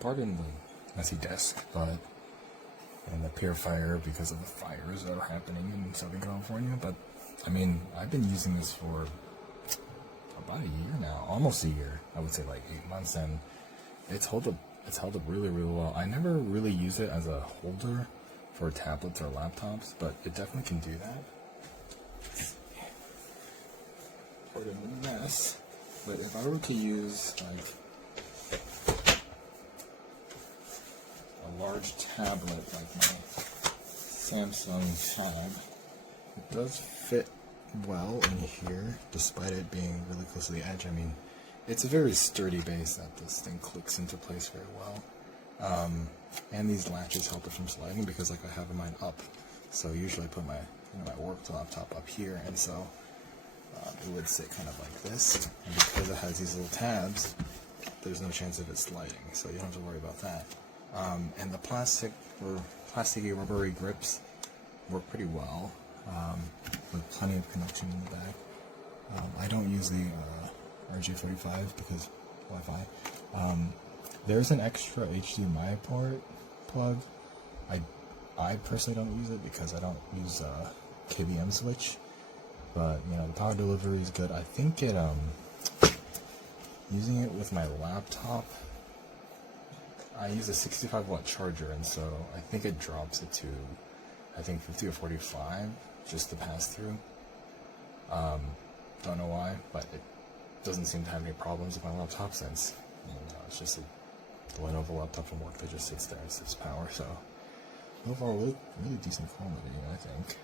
pardon the messy desk, but and the purifier because of the fires that are happening in Southern California. But I mean, I've been using this for about a year now, almost a year. I would say like 8 months, and it's held up really, really well. I never really use it as a holder for tablets or laptops, but it definitely can do that. Pardon the mess. But if I were to use like a large tablet like my Samsung Tab, it does fit well in here, despite it being really close to the edge. I mean, it's a very sturdy base that this thing clicks into place very well. And these latches help it from sliding because like I have mine up. So usually I put my my work laptop up here, and so it would sit kind of like this. And because it has these little tabs, there's no chance of it sliding, so you don't have to worry about that. And the plasticky rubbery grips work pretty well, with plenty of connection in the back. I don't use the RJ45 because Wi-Fi. There's an extra HDMI port plug. I personally don't use it because I don't use KVM switch, but you know, the power delivery is good. I think it using it with my laptop, I use a 65 watt charger, and so I think it drops it to, I think 50 or 45 just to pass through. Don't know why, but it doesn't seem to have any problems with my laptop since it's just a Lenovo laptop from work that just sits there and sips power. So overall, really decent quality, I think.